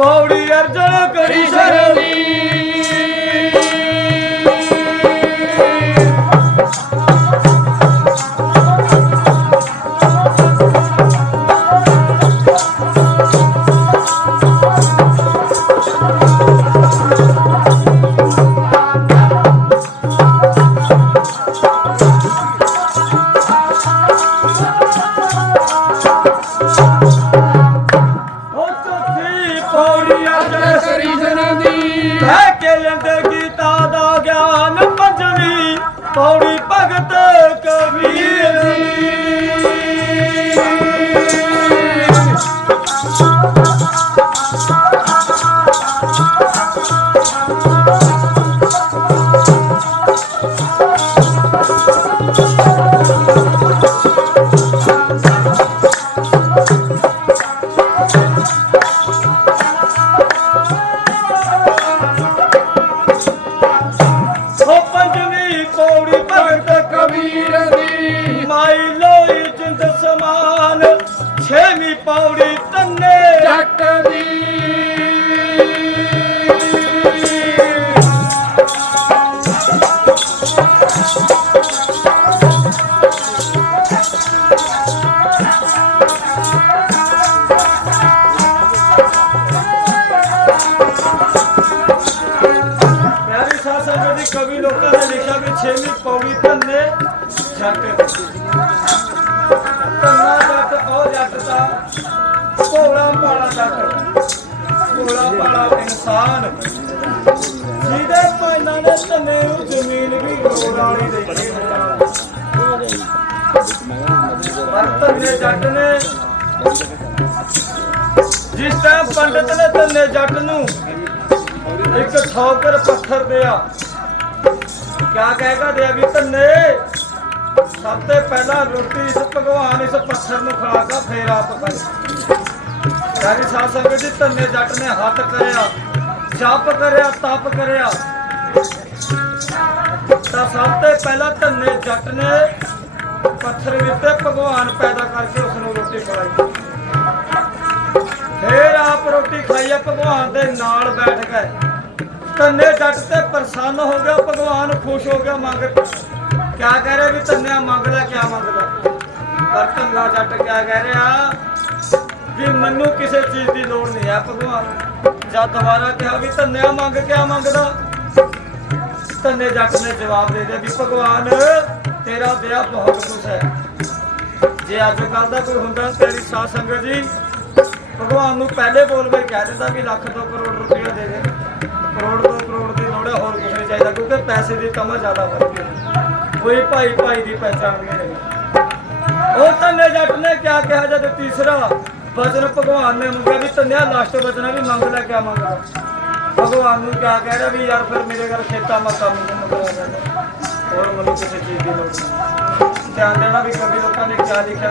பௌடி அர்ஜன கரிசரே ਪੰਜਵੀਂ ਪੌੜੀ ਦਾ ਭੋਲਾ ਪਾਲਾ ਜੱਟ ਭੋਲਾ ਪਾਲਾ ਇਨਸਾਨ। ਜਿਹਦੇ ਪੈਣਾ ਨੇ ਤੰਨੇ ਉਹ ਜ਼ਮੀਨ ਵੀ ਗੋੜ ਵਾਲੀ ਦੇਖੀ ਪਰ ਤੰਨੇ ਜੱਟ ਨੇ। ਜਿਸ ਟਾਈਮ ਪੰਡਤ ਨੇ ਤੰਨੇ ਜੱਟ ਨੂੰ ਇੱਕ ਠੋਕਰ ਪੱਥਰ ਦਿਆ, ਕਿਆ ਕਹੇਗਾ ਦਿਆ ਵੀ ਤੰਨੇ ਸਭ ਤੋਂ ਪਹਿਲਾਂ ਰੋਟੀ ਇਸ ਭਗਵਾਨ ਇਸ ਪੱਥਰ ਨੂੰ ਖਿਲਾਗਾ ਫੇਰ ਆਪ ਕਰ ਸਾਰੀ ਸਾਧ ਸੰਗਤ ਜੀ ਤੰਨੇ ਜੱਟ ਨੇ ਹੱਥ ਕਰਿਆ, ਜਪ ਕਰਿਆ, ਤਪ ਕਰਿਆ। ਤਾਂ ਸਭ ਤੋਂ ਪਹਿਲਾਂ ਧੰਨੇ ਜੱਟ ਨੇ ਪੱਥਰ ਵਿੱਚ ਭਗਵਾਨ ਪੈਦਾ ਕਰਕੇ ਉਸ ਨੂੰ ਰੋਟੀ ਖਵਾਈ। ਫੇਰ ਆਪ ਰੋਟੀ ਖਾਈਆ ਭਗਵਾਨ ਦੇ ਨਾਲ ਬੈਠ ਗਏ। ਧੰਨੇ ਜੱਟ ਤੇ ਪ੍ਰਸੰਨ ਹੋ ਗਿਆ, ਭਗਵਾਨ ਖੁਸ਼ ਹੋ ਗਿਆ, ਮੰਗ ਕਿਆ ਕਹਿ ਰਿਹਾ ਵੀ ਤੰਨਿਆ ਮੰਗਦਾ, ਕਿਆ ਮੰਗਦਾ? ਪਰ ਧੰਨਾ ਜੱਟ ਕਿਆ ਕਹਿ ਰਿਹਾ ਵੀ ਮੈਨੂੰ ਕਿਸੇ ਚੀਜ਼ ਦੀ ਲੋੜ ਨਹੀਂ ਹੈ, ਭਗਵਾਨ। ਜਦ ਦੁਬਾਰਾ ਕਿਹਾ ਵੀ ਧੰਨਿਆ ਮੰਗ, ਕਿਆ ਮੰਗਦਾ? ਧੰਨੇ ਜੱਟ ਨੇ ਜਵਾਬ ਦੇ ਦਿਆ ਵੀ ਭਗਵਾਨ, ਤੇਰਾ ਦਿਆ ਬਹੁਤ ਕੁਛ ਹੈ। ਜੇ ਅੱਜ ਕੱਲ ਦਾ ਕੋਈ ਹੁੰਦਾ, ਤੇਰੀ ਸਾਧ ਸੰਗਤ ਜੀ, ਭਗਵਾਨ ਨੂੰ ਪਹਿਲੇ ਬੋਲ ਕੇ ਕਹਿ ਦਿੰਦਾ ਵੀ ਲੱਖ ਦੋ ਕਰੋੜ ਰੁਪਏ ਦੇ ਦੇ। ਕਰੋੜ ਦੋ ਕਰੋੜ ਦੀ ਲੋੜ ਹੈ, ਹੋਰ ਕੁਝ ਨਹੀਂ ਚਾਹੀਦਾ, ਕਿਉਂਕਿ ਪੈਸੇ ਦੀ ਤਮਾ ਜ਼ਿਆਦਾ ਵੱਧ ਗਈ ਕੋਈ ਭਾਈ ਭਾਈ ਦੀ ਪਹਿਚਾਣ ਨਹੀਂ ਉਹ ਤੰਨੇ ਜੱਟ ਨੇ ਕਿਆ ਕਿਹਾ ਜਦ ਤੀਸਰਾ ਵਚਨ ਭਗਵਾਨ ਨੇ ਮੰਗਿਆ ਵੀ ਤੰਨਿਆ ਲਾਸਟ ਵਚਨ ਵੀ ਮੰਗ ਲੈ ਕਿਆ ਮੰਗਦਾ ਭਗਵਾਨ ਨੂੰ ਕਿਆ ਕਹਿ ਰਿਹਾ ਵੀ ਯਾਰ ਫਿਰ ਮੇਰੇ ਘਰ ਖੇਤਾਂ ਮੱਕਾ ਕੰਮ ਨੂੰ ਮੰਗਵਾ ਜਾਂਦਾ। ਹੋਰ ਮੈਨੂੰ ਕਿਸੇ ਚੀਜ਼ ਦੀ ਲੋੜ ਨਹੀਂ। ਧਿਆਨ ਦੇਣਾ ਵੀ ਕਵੀ ਲੋਕਾਂ ਨੇ ਕਿਆ ਲਿਖਿਆ।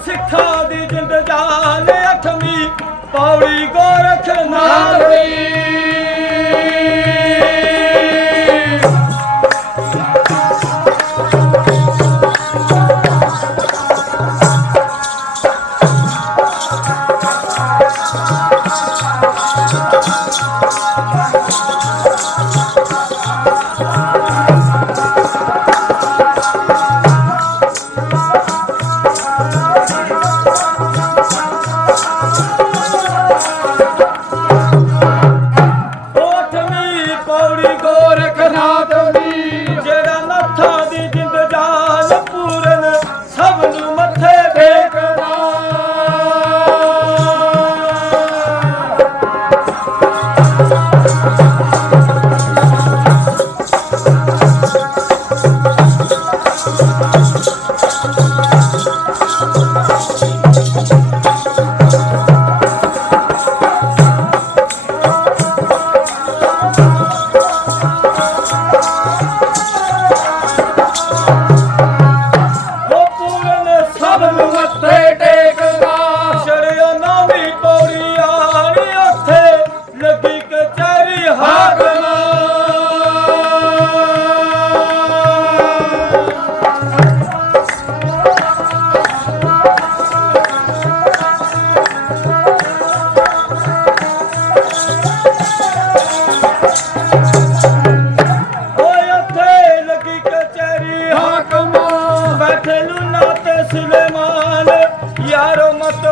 ਸਿੱਖਾਂ ਦੀ ਜਿੰਦ ਜਾਨ ਅਠਵੀਂ ਪੌੜੀ ਗੋਰਖ ਨਾਮ ਦੀ ਹਾਕਮਾਂ ਬੈਠੇ ਲੂਨਾ ਤੇ ਸੁਲੇਮਾਨ ਯਾਰੋ ਮਤ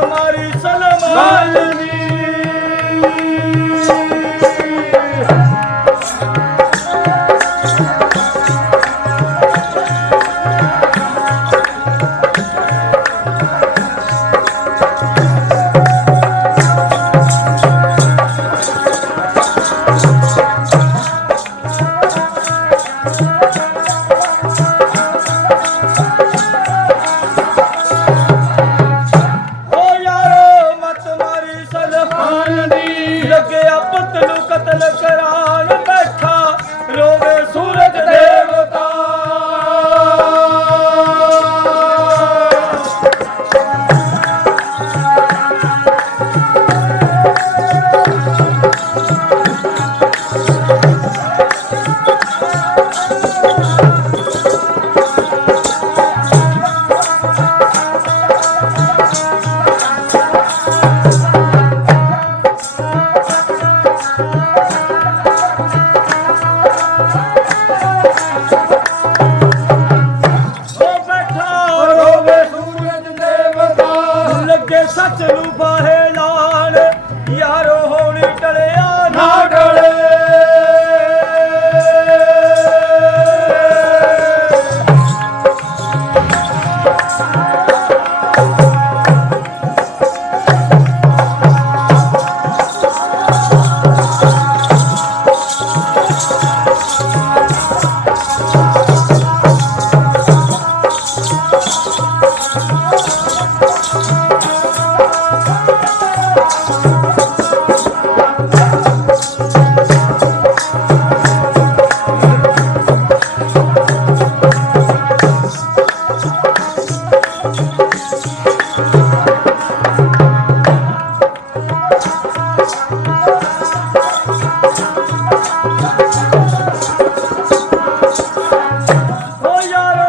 Goiara!